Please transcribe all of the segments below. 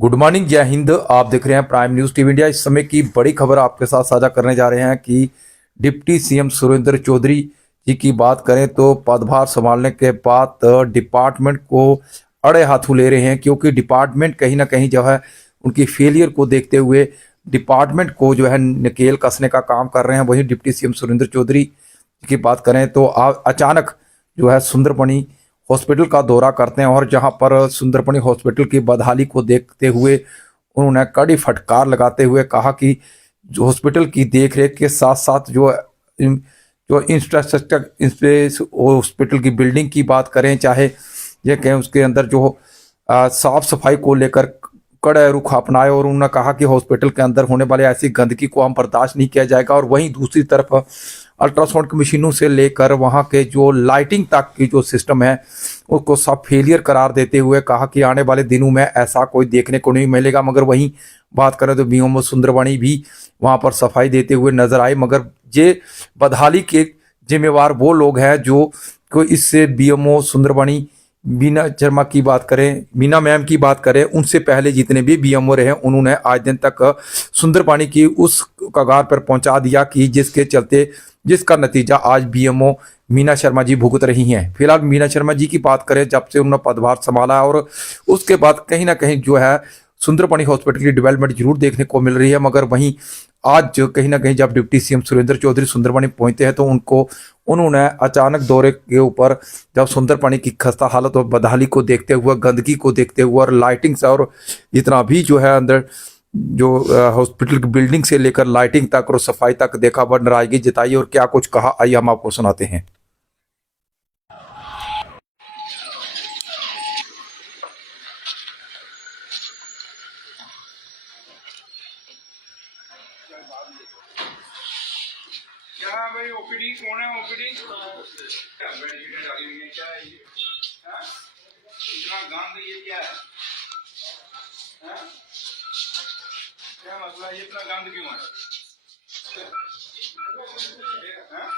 Good morning, जय हिंद। आप देख रहे हैं प्राइम न्यूज टीवी इंडिया। इस समय की बड़ी खबर आपके साथ साझा करने जा रहे हैं कि डिप्टी सीएम सुरेंद्र चौधरी जी की बात करें तो पदभार संभालने के बाद डिपार्टमेंट को अड़े हाथों ले रहे हैं, क्योंकि डिपार्टमेंट कहीं ना कहीं जो है उनकी फेलियर को देखते हुए डिपार्टमेंट को जो है नकेल कसने का काम कर रहे हैं। वहीं डिप्टी सीएम सुरेंद्र चौधरी की बात करें तो अचानक जो है सुंदरबनी हॉस्पिटल का दौरा करते हैं और जहां पर सुंदरबनी हॉस्पिटल की बदहाली को देखते हुए उन्होंने कड़ी फटकार लगाते हुए कहा कि जो हॉस्पिटल की देखरेख के साथ साथ जो इंफ्रास्ट्रक्चर स्पेस हॉस्पिटल की बिल्डिंग की बात करें, चाहे ये कहें उसके अंदर जो साफ सफाई को लेकर कड़े रुख अपनाए, और उन्होंने कहा कि हॉस्पिटल के अंदर होने वाले ऐसी गंदगी को हम बर्दाश्त नहीं किया जाएगा। और वहीं दूसरी तरफ अल्ट्रासाउंड की मशीनों से लेकर वहाँ के जो लाइटिंग तक की जो सिस्टम है उसको सब फेलियर करार देते हुए कहा कि आने वाले दिनों में ऐसा कोई देखने को नहीं मिलेगा। मगर वहीं बात करें तो बीओमओ सुंदरबनी भी वहाँ पर सफाई देते हुए नजर आए, मगर ये बदहाली के जिम्मेवार वो लोग हैं जो को इससे बीएमओ सुंदरबनी बीना शर्मा की बात करें, बीना मैम की बात करें, उनसे पहले जितने भी बीएमओ रहे उन्होंने आज दिन तक सुंदरबनी की उस कगार पर पहुंचा दिया कि जिसका नतीजा आज बीएमओ मीना शर्मा जी भुगत रही हैं। फिलहाल मीना शर्मा जी की बात करें, जब से उन्होंने पदभार संभाला और उसके बाद कहीं ना कहीं जो है सुंदरबनी हॉस्पिटल की डेवलपमेंट जरूर देखने को मिल रही है। मगर वहीं आज कहीं ना कहीं जब डिप्टी सीएम सुरेंद्र चौधरी सुंदरबनी पहुंचते हैं तो उन्होंने अचानक दौरे के ऊपर जब सुंदरबनी की खस्ता हालत और बदहाली को देखते हुए, गंदगी को देखते हुए और लाइटिंग से और जितना भी जो है अंदर जो हॉस्पिटल की बिल्डिंग से लेकर लाइटिंग तक और सफाई तक देखा, पर नाराजगी जताई और क्या कुछ कहा, आइए हम आपको सुनाते हैं। क्या भाई ओपीडी कौन है? ओपीडी क्या बेनिफिट डाली हुई है? क्या है ये? हाँ? इतना गंद ये क्या है? हाँ? क्या मसला है? ये इतना गंद क्यों है? हाँ?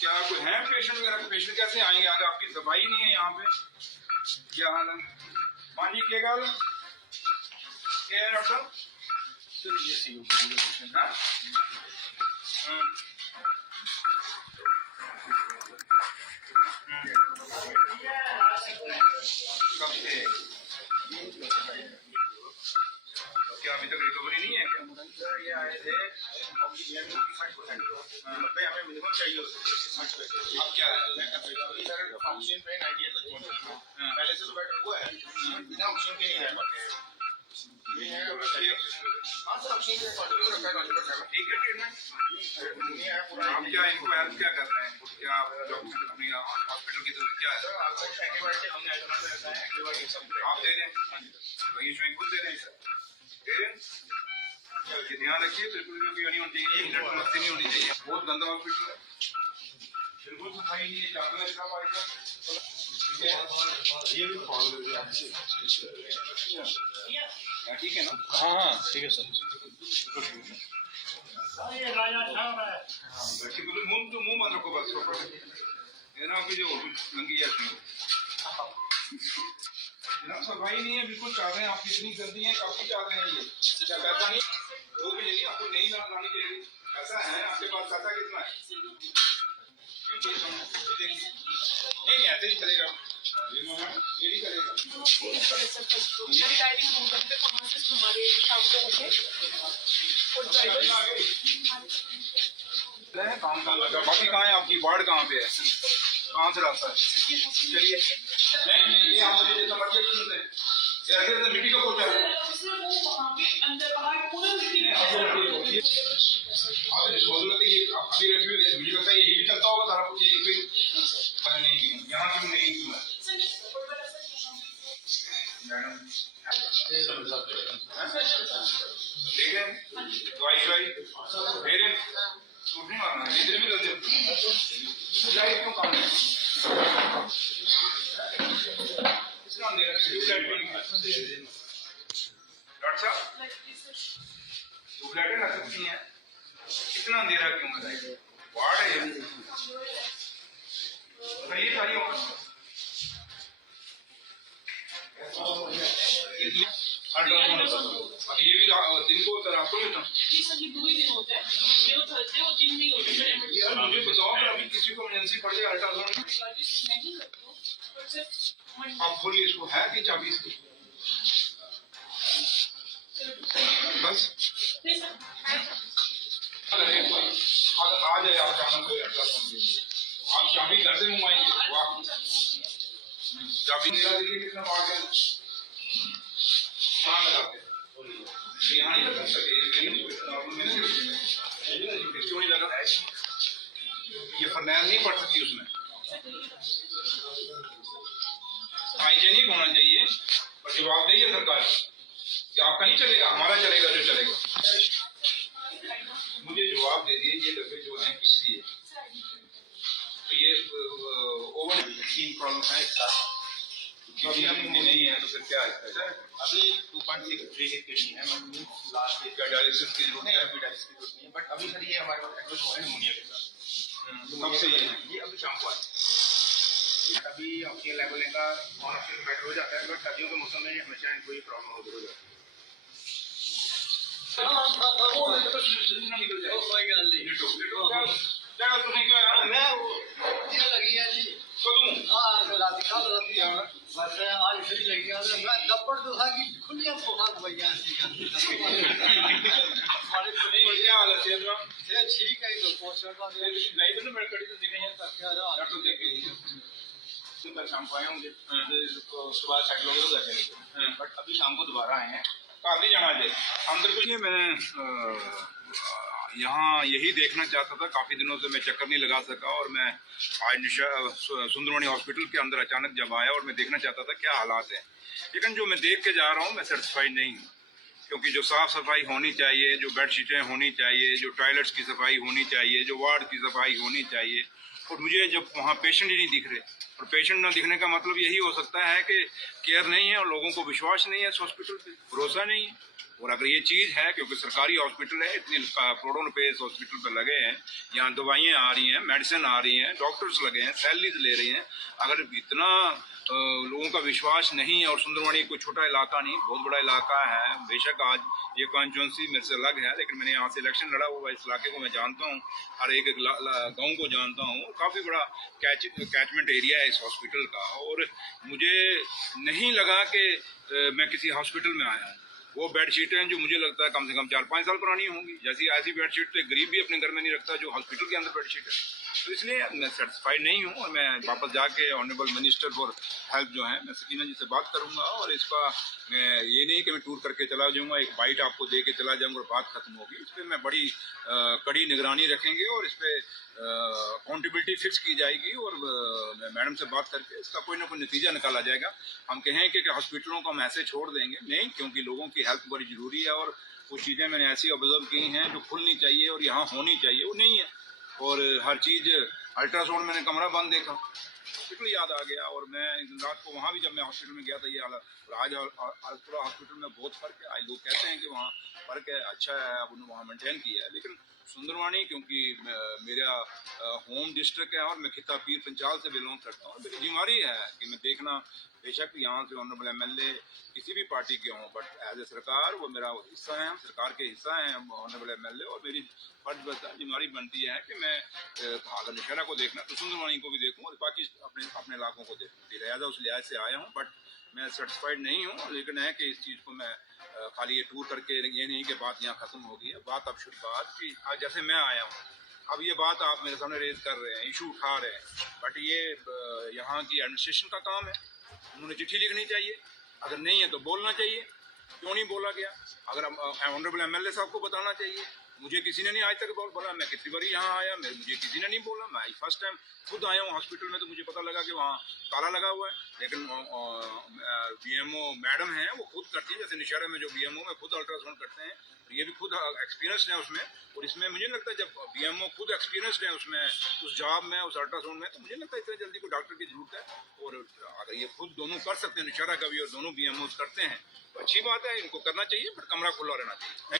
क्या कोई है पेशेंट वगैरह? पेशेंट कैसे आएंगे आगे? आपकी सफाई नहीं है यहाँ पे। क्या हाल है? पानी के गल क्या है डॉक्टर? हाँ? हाँ। कब से? क्या अभी तक रिकवरी नहीं है क्या? ये आए थे ऑक्सीजन 60%। भाई हमें मिनिमम चाहिए उसको। अब क्या है? ऑक्सीजन पे 98 तक पहुंचा। पहले से तो बेटर हुआ है, बिना ऑक्सीजन के नहीं रह पाते। हाँ सर, ऑक्सीजन कंटिन्यू रखा है। ठीक है ट्रीटमेंट। आप क्या इनको हेल्प क्या कर रहे हैं? क्या आप अपनी हॉस्पिटल की तरफ क्या है? एंटीबायोटिक हमने आइटम में रखा है, एंटीबायोटिक सब आप दे रहे हैं? ये जो खुद दे रहे हैं सर? दे रहे हैं? ये ध्यान रखिए, बिल्कुल भी नहीं होनी चाहिए, इंटरनेट मस्ती नहीं होनी चाहिए। बहुत गंदा हॉस्पिटल है, बिल्कुल सफाई नहीं है। चादर इसका पाइप ये भी ठीक है ना? हाँ हाँ ठीक है सर। मुंह तो मुंह बंद रखो बस। ये ना कि जो लंगी जाती है जनाब, सफाई नहीं है बिल्कुल। चादरें आप कितनी गंदी हैं, काफी चादरें हैं। ये क्या पैसा नहीं? वो भी नहीं, आपको नहीं लानी चाहिए। पैसा है आपके पास? पैसा कितना है? नहीं ऐसे ही चलेगा, ये नहीं करेगा। काम कहाँ लगा? बाकी कहाँ है आपकी वार्ड? कहाँ पे है? कहाँ से रास्ता है? चलिए नहीं ये आप मुझे समझिए, ऐसे मिट्टी को पहुंचा है। मुझे लगता है यही भी चलता होगा सारा कुछ यही पे नहीं, यहाँ क्यों नहीं क्यों है? ठीक है, दवाई फिर सूट नहीं मारना है, इधर भी करते लाइट क्यों कम है? किसका अंधेरा? डॉक्टर साहब ट्यूबलाइटें लग सकती हैं, इतना अंधेरा क्यों है? वार्ड है बताइए सारी ये भी दिन को रातों में था। ये सर ये 2 ही दिन होता है, ये और थर्सडे और जिम नहीं होती है। यार मुझे बताओ अगर अभी किसी को इमरजेंसी पड़ जाए अल्ट्रासाउंड में, कार्डियोलॉजिस्ट नहीं करते हो, पर सिर्फ आप खोलिए इसको, है कि चाबी इसकी? बस नहीं सर, है सर। अगर कोई अगर आ जाए आप अचानक कोई अल्ट्रासाउंड के लिए, आप चाबी घर से मंगवाएंगे? वाह, चाबी मेरा देखिए कितना पार गया। कहाँ लगाते हैं? यहाँ नहीं लगा सकते, क्यों नहीं लगा? ये फरनैल नहीं पड़ सकती उसमें, हाइजेनिक होना चाहिए और जवाबदेही है सरकार कि आपका नहीं चलेगा, हमारा चलेगा जो चलेगा। मुझे जवाब दे दिए ये डब्बे जो हैं किस लिए? तो ये ओवर 3 प्रॉब्लम है एक साथ, अभी हम नहीं है तो फिर क्या है? अभी 2.63 की किडनी है, लास्ट क्या डायलिसिस की जरूरत नहीं है? अभी डायलिसिस की जरूरत नहीं है, बट अभी सर ये हमारे पास एडमिट हुआ है निमोनिया के साथ। कब से ये है? ये अभी शाम को आया। अभी ऑक्सीजन लेवल इनका नॉन ऑक्सीजन बेटर हो जाता है, बट सर्दियों के मौसम में हमेशा इनको ये प्रॉब्लम हो जाती है। निकल जाए कोई गल नहीं। क्या तुम्हें क्यों आया? मैं ये लगी है जी। तो तुम रात कल रात आना बस आज फिर लगी है मैं दब्बड़ तो था कि खुलिया सोना भैया हमारे को नहीं क्या हाल है सेहत में? ये ठीक है तो पोस्टर का नहीं तो मेरे कड़ी तो दिखे हैं डॉक्टर देखे कल शाम को आए होंगे, सुबह साइड लोग उधर चले गए, बट अभी शाम को दोबारा आए हैं। काफी जाना चाहिए अंदर को। मैंने यहाँ यही देखना चाहता था, काफी दिनों से मैं चक्कर नहीं लगा सका और मैं आज सुंदरवानी हॉस्पिटल के अंदर अचानक जब आया और मैं देखना चाहता था क्या हालात है, लेकिन जो मैं देख के जा रहा हूँ मैं सेटिस्फाइड नहीं हूँ, क्योंकि जो साफ सफाई होनी चाहिए, जो बेडशीटें होनी चाहिए, जो टॉयलेट्स की सफाई होनी चाहिए, जो वार्ड की सफाई होनी चाहिए, और मुझे जब वहाँ पेशेंट ही नहीं दिख रहे, और पेशेंट ना दिखने का मतलब यही हो सकता है कि केयर नहीं है और लोगों को विश्वास नहीं है इस हॉस्पिटल पे, भरोसा नहीं है। और अगर ये चीज़ है, क्योंकि सरकारी हॉस्पिटल है, इतनी करोड़ों रुपए इस हॉस्पिटल पे लगे हैं, यहाँ दवाइयाँ आ रही हैं, मेडिसिन आ रही हैं, डॉक्टर्स लगे हैं, सैलरीज ले रही हैं, अगर इतना लोगों का विश्वास नहीं है, और सुंदरवानी कोई छोटा इलाका नहीं, बहुत बड़ा इलाका है, बेशक आज ये कॉन्स्टिट्यूंसी मेरे से अलग है, लेकिन मैंने यहाँ से इलेक्शन लड़ा हुआ, इस इलाके को मैं जानता हूँ, हर एक गाँव को जानता हूँ, काफ़ी बड़ा कैचमेंट एरिया है इस हॉस्पिटल का, और मुझे नहीं लगा कि मैं किसी हॉस्पिटल में आया हूँ। वो बेडशीटें जो मुझे लगता है कम से कम 4-5 साल पुरानी होंगी, जैसी ऐसी बेडशीट तो गरीब भी अपने घर में नहीं रखता जो हॉस्पिटल के अंदर बेडशीट है, तो इसलिए मैं सेटिस्फाइड नहीं हूँ। और मैं वापस जाके ऑनरेबल मिनिस्टर फॉर हेल्थ जो है, मैं सकीना जी से बात करूँगा, और इसका मैं ये नहीं कि मैं टूर करके चला जाऊँगा, एक बाइट आपको दे के चला जाऊँगा और बात खत्म होगी। इस पर मैं बड़ी कड़ी निगरानी रखेंगे और इस पर अकाउंटेबिलिटी फिक्स की जाएगी, और मैडम से बात करके इसका कोई ना कोई नतीजा निकाला जाएगा। हम कहें कि हॉस्पिटलों को हम ऐसे छोड़ देंगे नहीं, क्योंकि लोगों की हेल्थ बड़ी ज़रूरी है, और कुछ चीज़ें मैंने ऐसी ऑब्जर्व की हैं जो खुलनी चाहिए और यहाँ होनी चाहिए, वो नहीं है। और हर चीज़ अल्ट्रासाउंड मैंने कमरा बंद देखा, हॉस्पिटल याद आ गया, और मैं रात को वहाँ भी जब मैं हॉस्पिटल में गया था ये हालत, और आज पूरा हॉस्पिटल में बहुत फ़र्क है। आज लोग कहते हैं कि वहाँ फ़र्क है, अच्छा है, अब उन्होंने वहाँ मेंटेन किया है, लेकिन सुंदरवानी क्योंकि मेरा होम डिस्ट्रिक्ट है और मैं खिता पीर पंचाल से बिलोंग करता हूँ, मेरी जिम्मेदारी है कि मैं देखना, बेशक यहाँ से ऑनरेबल एमएलए किसी भी पार्टी के हों, बट एज ए सरकार वो मेरा हिस्सा है, हम सरकार के हिस्सा हैं ऑनरेबल एमएलए, और मेरी फर्ज जिम्मेदारी बनती है कि मैं अगर नशहरा को देखना तो सुंदरवानी को भी देखूँ और बाकी अपने अपने इलाकों को देखूँ। लिहाजा उस लिहाज से आया हूँ, बट मैं सेटिस्फाइड नहीं हूँ, लेकिन है कि इस चीज़ को मैं खाली ये टूर करके ये नहीं कि बात यहाँ ख़त्म हो गई है। बात अब शुरू बात कि आज जैसे मैं आया हूँ, अब ये बात आप मेरे सामने रेज कर रहे हैं, इशू उठा रहे हैं, बट ये यहाँ की एडमिनिस्ट्रेशन का काम है, उन्होंने चिट्ठी लिखनी चाहिए, अगर नहीं है तो बोलना चाहिए, क्यों नहीं बोला गया, अगर ऑनरेबल एमएलए साहब को बताना चाहिए। मुझे किसी ने नहीं आज तक बोला, मैं कितनी बार यहाँ आया, मुझे किसी ने नहीं बोला, मैं फर्स्ट टाइम खुद आया हूँ हॉस्पिटल में, तो मुझे पता लगा कि वहाँ ताला लगा हुआ है, लेकिन बीएमओ मैडम हैं वो खुद करती है, जैसे नशहरा में जो बीएमओ में खुद अल्ट्रासाउंड करते हैं, ये भी खुद एक्सपीरियंस्ड है उसमें, और इसमें मुझे लगता है जब बीएमओ खुद एक्सपीरियंस्ड है उसमें, उस जॉब में, उस अल्ट्रासाउंड में, तो मुझे लगता है इतनी जल्दी कोई डॉक्टर की जरूरत है, और अगर ये खुद दोनों कर सकते हैं, नशहरा का भी और दोनों बीएमओ करते हैं, तो अच्छी बात है, इनको करना चाहिए, बट कमरा खुला रहना चाहिए।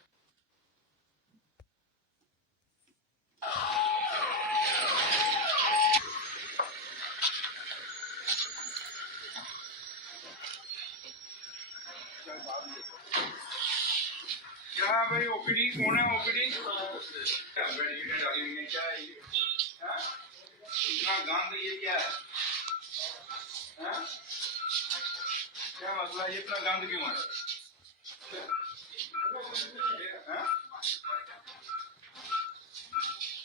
क्या है भाई ओपीडी कौन है ओपीडी क्या है ये हाँ? इतना गंद ये क्या है हाँ? क्या मसला है? ये इतना गंद क्यों है हाँ?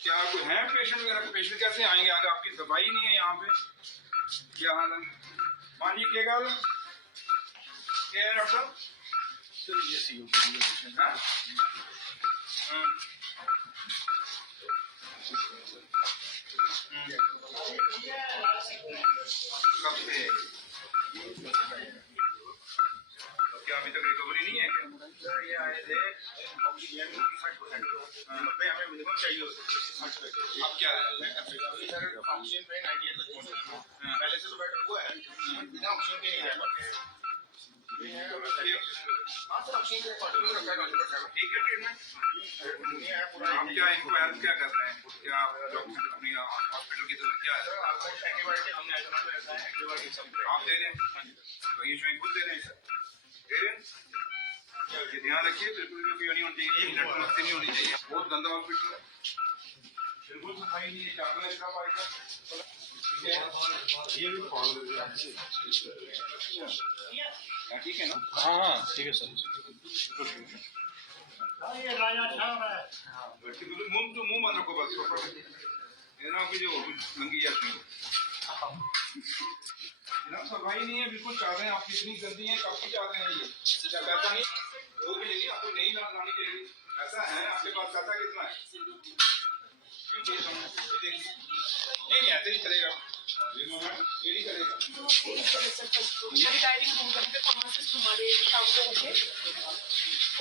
क्या कोई है पेशेंट वगैरह पेशेंट कैसे आएंगे आगे आपकी दवाई नहीं है यहाँ पे क्या हाल है हाँ जी क्या गल क्या है डॉक्टर हाँ? हाँ। कब से क्या अभी तक रिकवरी नहीं है क्या सर ये आए थे ऑक्सीजन 60%। 90 हमें मिनिमम चाहिए होता है 60%। अब क्या है अभी सर ऑक्सीजन पे 98 तक पहुंचे। पहले से तो बेटर हुआ है बिना ऑक्सीजन के नहीं रह पाते हैं। हाँ सर ऑक्सीजन पे कंटिन्यू रखा है 90%। ठीक है ट्रीटमेंट दुनिया है पूरा आप क्या इनको हेल्प क्या कर रहे हैं क्या आप डॉक्टर अपनी हॉस्पिटल की तरफ क्या है सर आपको एंटीबायोटिक हमने आइटम में रखा है एंटीबायोटिक सब आप दे रहे हैं तो ये जो खुद दे रहे हैं सर दे रहे हैं ये ध्यान रखिए बिल्कुल भी कोई नहीं होनी चाहिए एक मिनट मस्ती नहीं होनी चाहिए बहुत गंदा हॉस्पिटल है बिल्कुल सफाई नहीं है चाकू इसका पाइप ये भी फॉलो ठीक है ना हाँ ठीक है सर। ये राजा साहब है बिल्कुल मुंह बंद रखो बस ये ना कि जो नंगी जाती है ना सफाई नहीं है बिल्कुल चाह रहे हैं आप कितनी गंदी है काफी चाह रहे हैं ये क्या पैसा नहीं वो भी नहीं आपको नहीं लानी चाहिए पैसा है आपके पास पैसा कितना है नहीं ऐसे नहीं चलेगा ये नहीं चलेगा मेरी डायरी में होगा पे फार्मासिस्ट हमारे शाम को होंगे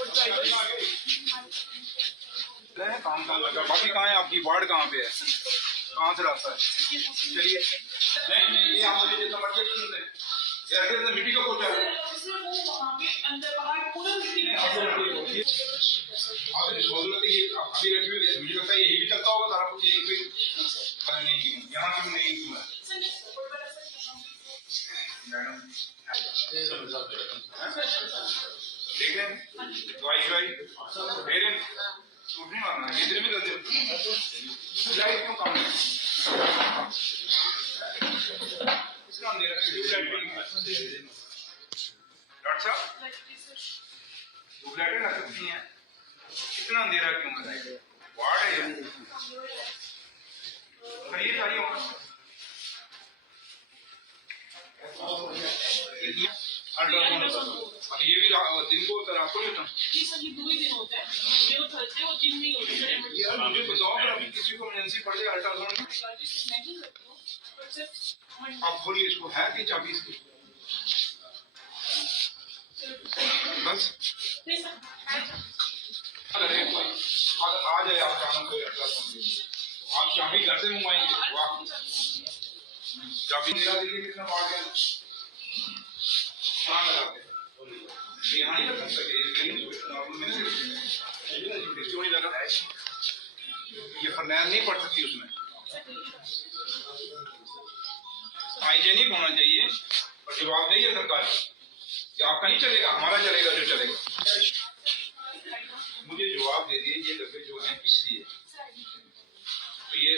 और ड्राइवर काम लगा बाकी कहाँ है आपकी वार्ड कहाँ पे है कहाँ से रास्ता है चलिए नहीं ये आप मुझे जितना मर्जी सुनते हैं ये आगे से मिट्टी का पोछा है वो वहाँ पे अंदर बाहर पूरा मिट्टी में आप डिस्पोजल के ये अभी रखी हुई है मुझे लगता है यही भी चलता होगा सारा कुछ एक भी नहीं क्यों यहाँ क्यों नहीं क्यों है मैडम देख रहे हैं दवाई शवाई दे रहे हैं सूट नहीं मारना है इधर भी कर दे लाइट क्यों कम है इसका हम दे रहे हैं ट्यूबलाइट डॉक्टर साहब ट्यूबलाइट ना सकती हैं इतना अंधेरा क्यों है वार्ड है ये सारी ये भी दिन को रात को नहीं होता ये सर ये 2 ही दिन होता है ये वो थर्सडे और जिम नहीं होता यार मुझे बताओ कि अभी किसी को इमरजेंसी पड़ जाए अल्ट्रासाउंड नहीं करती हूँ पर सिर्फ आप खोलिए इसको है कि चाबी इसकी बस नहीं सर अगर आ जाए आप काम को अल्ट्रासाउंड आप चाबी घर से मंगवाएंगे वाह चाबी मेरा देखिए कितना मार गया कहाँ लगाते यहाँ नहीं लगा सकते क्यों नहीं लगा ये फरनैल नहीं पड़ सकती उसमें हाइजेनिक होना चाहिए और जवाब देगी सरकार कि आपका नहीं चलेगा हमारा चलेगा जो चलेगा मुझे जवाब दे दिए ये डब्बे जो हैं किस लिए तो ये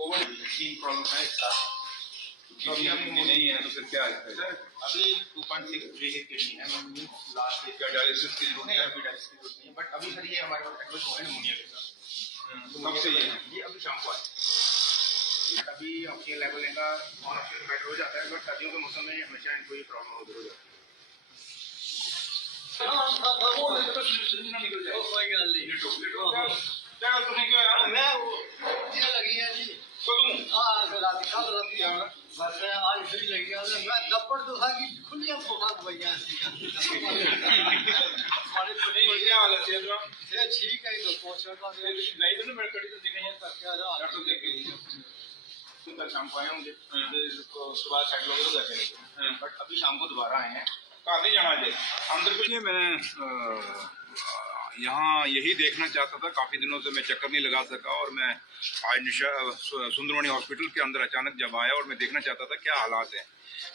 ओवर प्रॉब्लम है अभी नहीं है तो फिर क्या है सर अभी 2.6 की किडनी है लास्ट क्या डायलिसिस की जरूरत नहीं है अभी डायलिसिस की जरूरत नहीं है बट अभी सर ये हमारे पास एडमिट हुआ है निमोनिया के साथ कब से ये अभी शाम को आए अभी ऑक्सीजन लेवल इनका ऑन ऑक्सीजन बेटर हो जाता है बट सर्दियों के मौसम में हमेशा इनको ये प्रॉब्लम हो जाती है। निकल जाए कोई गल नहीं क्या तुम्हें क्यों यार मैं वो ये लगी है जी तो तुम हाँ रात कल रात बस आज फ्री लगी है मैं दपड़ तो था कि खुलियां फोटा दवाइयां हमारे को नहीं क्या हाल है सेहत का ये ठीक है तो पोषण का नहीं तो ना मेरे कड़ी तो दिखाई है क्या रहा डॉक्टर देख कल शाम को आए मुझे सुबह साइड लोग गए बट अभी शाम को दोबारा आए हैं कहाँ नहीं जाना चाहिए अंदर कुछ नहीं मैं यहाँ यही देखना चाहता था काफ़ी दिनों से मैं चक्कर नहीं लगा सका और मैं आज सुंदरमणि हॉस्पिटल के अंदर अचानक जब आया और मैं देखना चाहता था क्या हालात हैं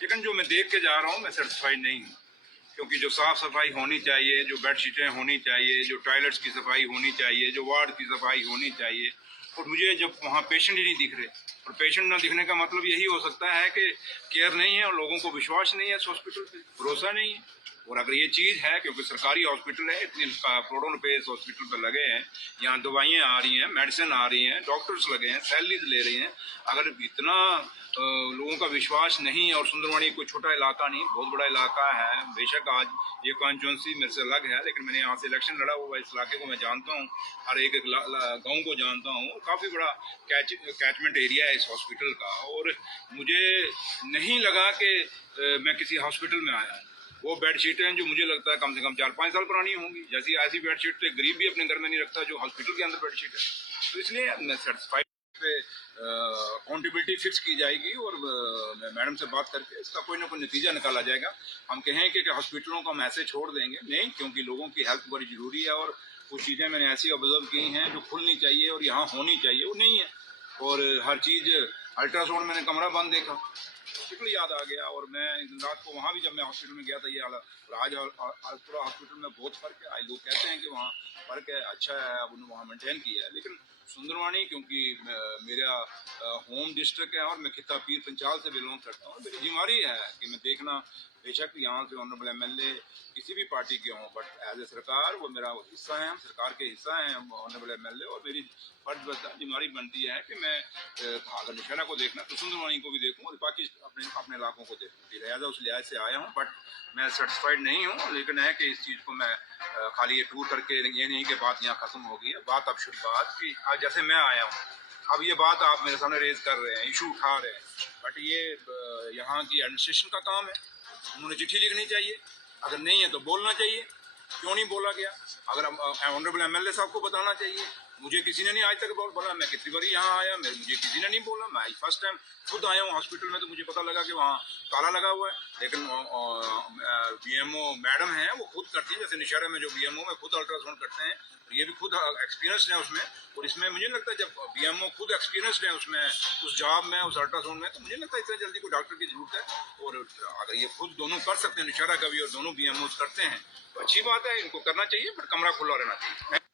लेकिन जो मैं देख के जा रहा हूँ मैं सेटिस्फाइड नहीं हूँ क्योंकि जो साफ सफाई होनी चाहिए, जो बेडशीटें होनी चाहिए, जो टॉयलेट्स की सफाई होनी चाहिए, जो वार्ड की सफाई होनी चाहिए, और मुझे जब वहाँ पेशेंट ही नहीं दिख रहे, और पेशेंट ना दिखने का मतलब यही हो सकता है कि केयर नहीं है और लोगों को विश्वास नहीं है इस हॉस्पिटल पे, भरोसा नहीं है। और अगर ये चीज़ है, क्योंकि सरकारी हॉस्पिटल है, इतने करोड़ों रुपए इस हॉस्पिटल पर लगे हैं, यहाँ दवाइयाँ आ रही हैं, मेडिसिन आ रही हैं, डॉक्टर्स लगे हैं, सैलरीज ले रही हैं, अगर इतना लोगों का विश्वास नहीं, और सुंदरवानी कोई छोटा इलाका नहीं, बहुत बड़ा इलाका है। बेशक आज ये कॉन्स्टिट्यूंसी मेरे से अलग है, लेकिन मैंने यहाँ से इलेक्शन लड़ा हुआ, इस इलाके को मैं जानता हूँ, हर एक गाँव को जानता हूँ। काफ़ी बड़ा कैचमेंट एरिया है इस हॉस्पिटल का, और मुझे नहीं लगा कि मैं किसी हॉस्पिटल में आया हूँ। वो बेडशीटें जो मुझे लगता है कम से कम 4-5 साल पुरानी होंगी, जैसी ऐसी बेडशीट तो गरीब भी अपने घर में नहीं रखता जो हॉस्पिटल के अंदर बेडशीट है। तो इसलिए मैं सेटिस्फाइड पे अकाउंटेबिलिटी फिक्स की जाएगी, और मैडम से बात करके इसका कोई ना कोई नतीजा निकाला जाएगा। हम कहें कि हॉस्पिटलों को हम ऐसे छोड़ देंगे नहीं, क्योंकि लोगों की हेल्थ बड़ी ज़रूरी है, और कुछ चीज़ें मैंने ऐसी ऑब्जर्व की हैं जो खुलनी चाहिए और यहाँ होनी चाहिए, वो नहीं है। और हर चीज़, अल्ट्रासाउंड मैंने कमरा बंद देखा, हॉस्पिटल याद आ गया, और मैं रात को वहाँ भी जब मैं हॉस्पिटल में गया था ये हालत, और आज थोड़ा हॉस्पिटल में बहुत फ़र्क है। आज लोग कहते हैं कि वहाँ फ़र्क है, अच्छा है, अब उन्होंने वहाँ मेंटेन किया है। लेकिन सुंदरवानी, क्योंकि मेरा होम डिस्ट्रिक्ट है और मैं खिता पीर पंचाल से बिलोंग करता हूँ, मेरी जिम्मेदारी है कि मैं देखना, बेशक यहाँ से ऑनरेबल एमएलए किसी भी पार्टी के हों, बट एज ए सरकार वो मेरा हिस्सा है, हम सरकार के हिस्सा हैं ऑनरेबल एमएलए, और मेरी फर्ज जिम्मेदारी बनती है कि मैं अगर निशाना को देखना तो सुंदरवानी को भी देखूँ, और बाकी अपने इलाकों को देखूँ। लिहाजा उस लिहाज से आया हूँ, बट मैं सेटिस्फाइड नहीं हूँ। लेकिन है कि इस चीज़ को मैं खाली ये टूर करके ये नहीं कि बात यहाँ ख़त्म हो गई है। बात अब शुरू बात की, आज जैसे मैं आया हूँ, अब ये बात आप मेरे सामने रेज कर रहे हैं, इशू उठा रहे हैं, बट ये यहाँ की एडमिनिस्ट्रेशन का काम है। उन्होंने चिट्ठी लिखनी चाहिए, अगर नहीं है तो बोलना चाहिए, क्यों नहीं बोला गया। अगर ऑनरेबल एमएलए साहब को बताना चाहिए, मुझे किसी ने नहीं आज तक बोला। मैं कितनी बार यहाँ आया, मुझे किसी ने नहीं बोला। मैं फर्स्ट टाइम खुद आया हूँ हॉस्पिटल में, तो मुझे पता लगा कि वहाँ ताला लगा हुआ है। लेकिन बीएमओ मैडम हैं, वो खुद करती हैं, जैसे निशारा में जो बीएमओ में खुद अल्ट्रासाउंड करते हैं, ये भी खुद एक्सपीरियंस्ड है उसमें। और इसमें मुझे लगता है जब बीएमओ खुद एक्सपीरियंस्ड है उसमें, उस जॉब में, उस अल्ट्रासाउंड में, तो मुझे लगता है इतना जल्दी कोई डॉक्टर की जरूरत है। और अगर ये खुद दोनों कर सकते हैं, निशारा का भी और दोनों बीएमओ करते हैं, तो अच्छी बात है, इनको करना चाहिए, बट कमरा खुला रहना चाहिए।